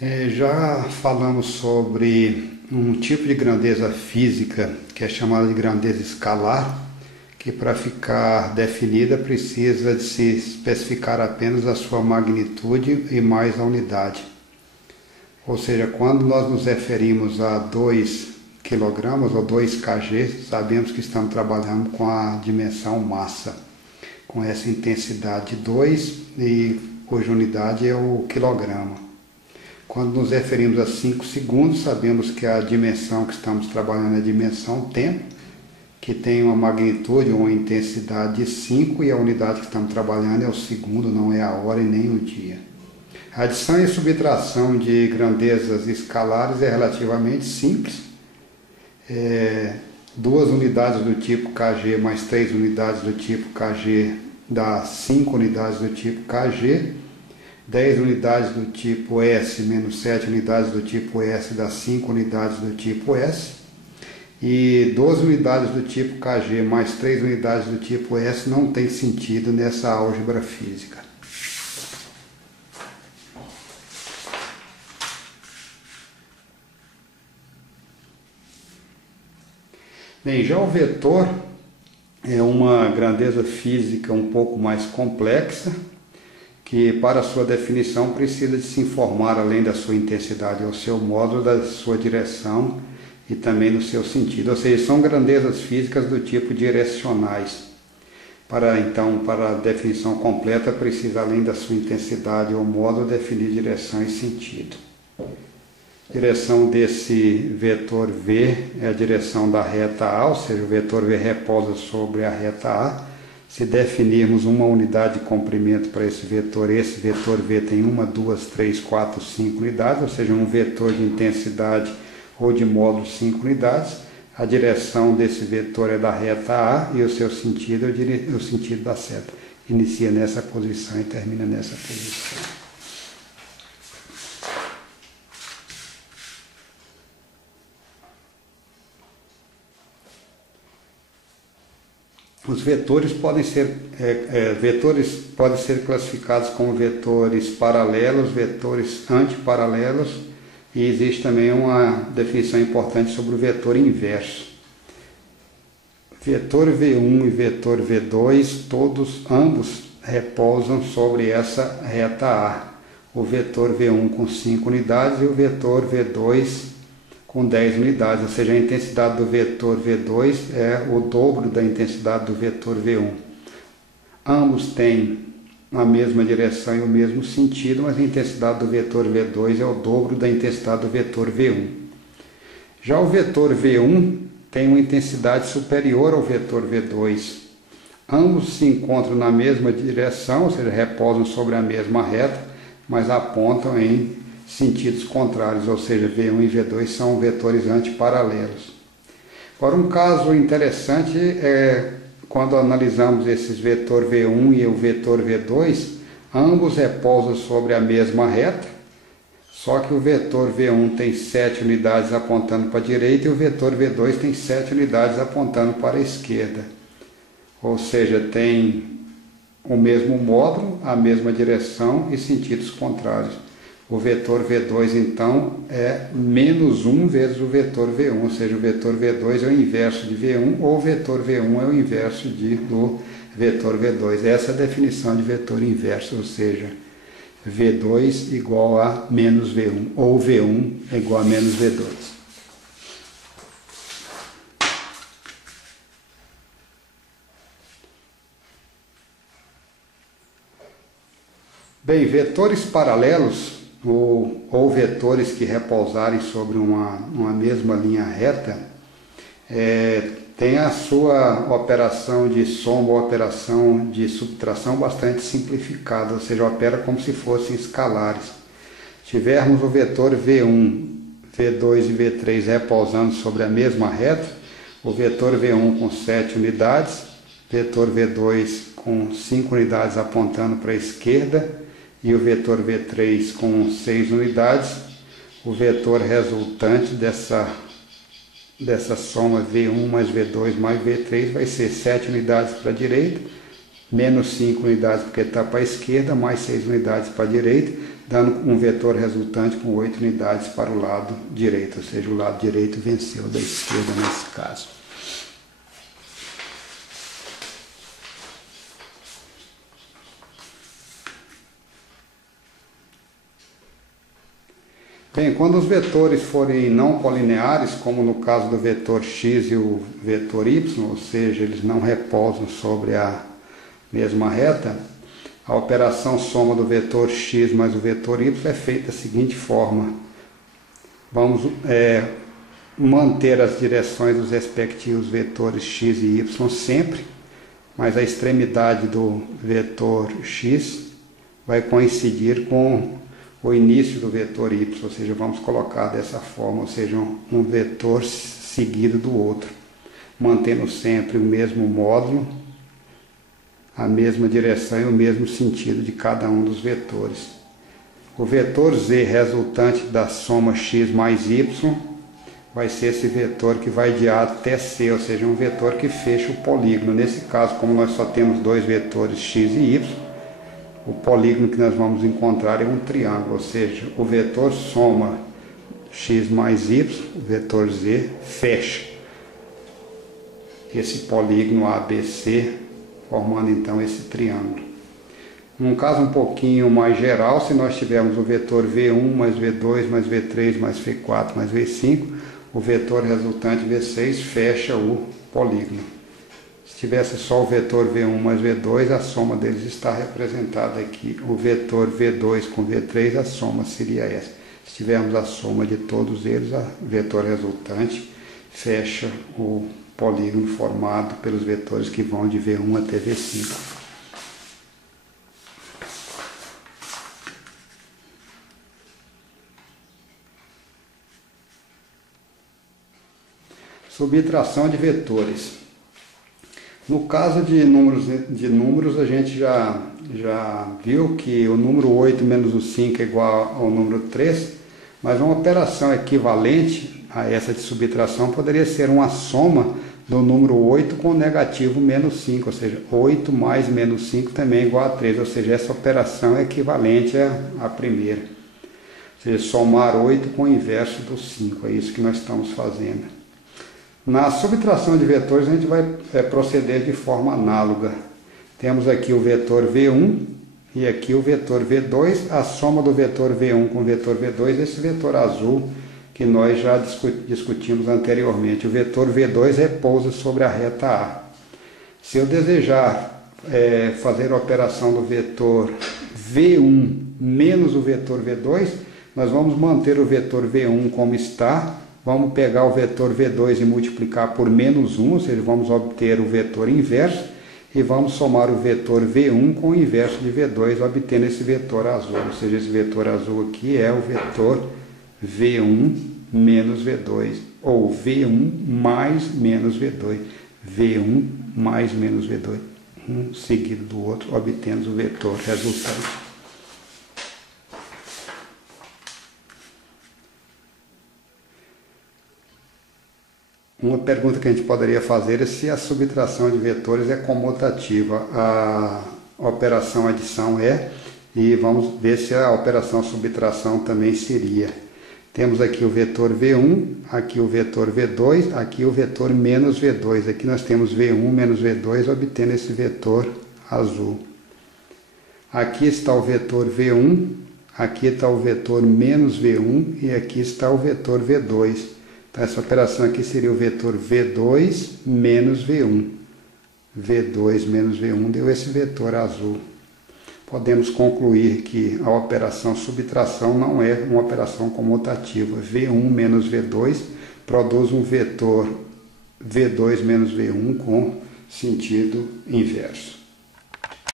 Já falamos sobre um tipo de grandeza física que é chamada de grandeza escalar, que para ficar definida precisa de se especificar apenas a sua magnitude e mais a unidade. Ou seja, quando nós nos referimos a 2 kg ou 2 kg, sabemos que estamos trabalhando com a dimensão massa, com essa intensidade de 2 e cuja unidade é o quilograma. Quando nos referimos a 5 segundos, sabemos que a dimensão que estamos trabalhando é a dimensão tempo, que tem uma magnitude ou uma intensidade de 5 e a unidade que estamos trabalhando é o segundo, não é a hora e nem o dia. A adição e subtração de grandezas escalares é relativamente simples. 2 unidades do tipo kg mais 3 unidades do tipo kg dá 5 unidades do tipo kg. 10 unidades do tipo S menos 7 unidades do tipo S dá 5 unidades do tipo S. E 12 unidades do tipo kg mais 3 unidades do tipo S não tem sentido nessa álgebra física. Bem, já o vetor é uma grandeza física um pouco mais complexa, que para sua definição precisa de se informar, além da sua intensidade ou seu módulo, da sua direção e também do seu sentido. Ou seja, são grandezas físicas do tipo direcionais. Para a definição completa, precisa, além da sua intensidade ou módulo, definir direção e sentido. A direção desse vetor V é a direção da reta A, ou seja, o vetor V repousa sobre a reta A. Se definirmos uma unidade de comprimento para esse vetor V tem 1, 2, 3, 4, 5 unidades, ou seja, um vetor de intensidade ou de módulo 5 unidades. A direção desse vetor é da reta A e o seu sentido é o sentido da seta. Inicia nessa posição e termina nessa posição. Os vetores podem ser classificados como vetores paralelos, vetores antiparalelos, e existe também uma definição importante sobre o vetor inverso. Vetor V1 e vetor V2, ambos repousam sobre essa reta A. O vetor V1 com 5 unidades e o vetor V2 com 10 unidades, ou seja, a intensidade do vetor V2 é o dobro da intensidade do vetor V1. Ambos têm a mesma direção e o mesmo sentido, mas a intensidade do vetor V2 é o dobro da intensidade do vetor V1. Já o vetor V1 tem uma intensidade superior ao vetor V2. Ambos se encontram na mesma direção, ou seja, repousam sobre a mesma reta, mas apontam em sentidos contrários, ou seja, V1 e V2 são vetores antiparalelos. Agora, um caso interessante é quando analisamos esses vetor V1 e o vetor V2, ambos repousam sobre a mesma reta, só que o vetor V1 tem 7 unidades apontando para a direita e o vetor V2 tem 7 unidades apontando para a esquerda. Ou seja, tem o mesmo módulo, a mesma direção e sentidos contrários. O vetor V2, então, é menos 1 vezes o vetor V1, ou seja, o vetor V2 é o inverso de V1, ou o vetor V1 é o inverso do vetor V2. Essa é a definição de vetor inverso, ou seja, V2 igual a menos V1, ou V1 igual a menos V2. Bem, vetores paralelos ou vetores que repousarem sobre uma mesma linha reta, tem a sua operação de soma ou operação de subtração bastante simplificada, ou seja, opera como se fossem escalares. Tivermos o vetor V1, V2 e V3 repousando sobre a mesma reta, o vetor V1 com 7 unidades, vetor V2 com 5 unidades apontando para a esquerda, e o vetor V3 com 6 unidades, o vetor resultante dessa soma V1 mais V2 mais V3 vai ser 7 unidades para a direita, menos 5 unidades porque está para a esquerda, mais 6 unidades para a direita, dando um vetor resultante com 8 unidades para o lado direito, ou seja, o lado direito venceu da esquerda nesse caso. Bem, quando os vetores forem não colineares, como no caso do vetor x e o vetor y, ou seja, eles não repousam sobre a mesma reta, a operação soma do vetor x mais o vetor y é feita da seguinte forma. Vamos manter as direções dos respectivos vetores x e y sempre, mas a extremidade do vetor x vai coincidir com o início do vetor y, ou seja, vamos colocar dessa forma, ou seja, um vetor seguido do outro, mantendo sempre o mesmo módulo, a mesma direção e o mesmo sentido de cada um dos vetores. O vetor z resultante da soma x mais y vai ser esse vetor que vai de A até C, ou seja, um vetor que fecha o polígono. Nesse caso, como nós só temos dois vetores x e y, o polígono que nós vamos encontrar é um triângulo, ou seja, o vetor soma x mais y, o vetor z, fecha esse polígono ABC, formando então esse triângulo. Num caso um pouquinho mais geral, se nós tivermos o vetor V1 mais V2 mais V3 mais V4 mais V5, o vetor resultante V6 fecha o polígono. Se tivesse só o vetor V1 mais V2, a soma deles está representada aqui. O vetor V2 com V3, a soma seria essa. Se tivermos a soma de todos eles, o vetor resultante fecha o polígono formado pelos vetores que vão de V1 até V5. Subtração de vetores. No caso de números, a gente já viu que o número 8 menos o 5 é igual ao número 3, mas uma operação equivalente a essa de subtração poderia ser uma soma do número 8 com o negativo menos 5, ou seja, 8 mais menos 5 também é igual a 3, ou seja, essa operação é equivalente à primeira. Ou seja, somar 8 com o inverso do 5, é isso que nós estamos fazendo. Na subtração de vetores a gente vai proceder de forma análoga. Temos aqui o vetor V1 e aqui o vetor V2, a soma do vetor V1 com o vetor V2, esse vetor azul que nós já discutimos anteriormente. O vetor V2 repousa sobre a reta A. Se eu desejar fazer a operação do vetor V1 menos o vetor V2, nós vamos manter o vetor V1 como está. Vamos pegar o vetor V2 e multiplicar por menos 1, ou seja, vamos obter o vetor inverso, e vamos somar o vetor V1 com o inverso de V2, obtendo esse vetor azul. Ou seja, esse vetor azul aqui é o vetor V1 menos V2, ou V1 mais menos V2. V1 mais menos V2, um seguido do outro, obtemos o vetor resultante. Uma pergunta que a gente poderia fazer é se a subtração de vetores é comutativa. A operação adição é, e vamos ver se a operação subtração também seria. Temos aqui o vetor V1, aqui o vetor V2, aqui o vetor menos V2. Aqui nós temos V1 menos V2, obtendo esse vetor azul. Aqui está o vetor V1, aqui está o vetor menos V1 e aqui está o vetor V2. Então, essa operação aqui seria o vetor V2 menos V1. V2 menos V1 deu esse vetor azul. Podemos concluir que a operação subtração não é uma operação comutativa. V1 menos V2 produz um vetor V2 menos V1 com sentido inverso.